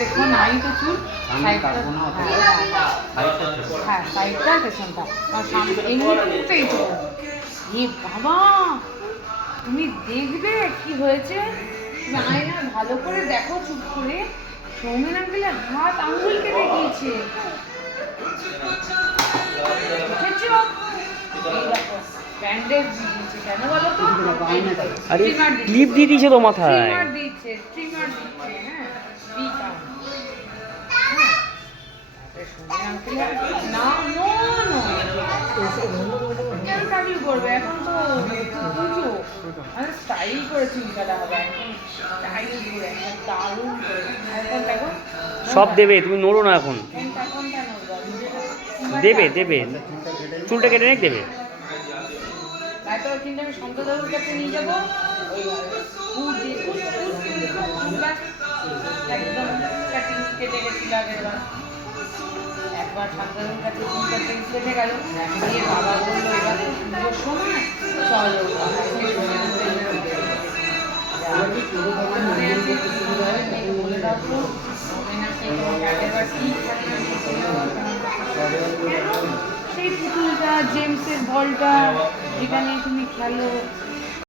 দেখো নাই তো চুল। হ্যাঁ, সাইডটা ছোট। হ্যাঁ সাইডটা আর পেছনটা। আর সামনে এমনিতেই তো এ বাবা তুমি দেখবে কি হয়েছে? তুমি আয়না ভালো করে দেখো চুপ করে। সৌমেন আঙ্কেলের হাত আঙ্গুল কেটে গিয়েছে? এই দিয়েছে। কেন বলো তো? আরে ক্লিপ দিয়ে দিয়েছে তো মাথায়। ট্রিমার দিচ্ছে ট্রিমার দিচ্ছে না নো নো কেন কাটিং করবে এখন তো পুজো মানে স্টাইল করে চুল হবে স্টাইল করে একদম দারুণ করে এখন দেখো সব দেবে তুমি নড়ো না এখন দেবে দেবে চুলটা কেটে রেখে দেবে তারপর কিন্তু আমি শঙ্করবাবুর কাছে নিয়ে যাব একদম কেটে গেছিল আগের একবার শঙ্করবাবুর কাছে চেঞ্জ কেটে গেল। দিয়ে বাবা বলল এবার পুজোর সময় চলো। মনে আছে? বলে দাও তো। কি সেই পুতুলটা জেমসের বলটা যেটা নিয়ে তুমি খেলো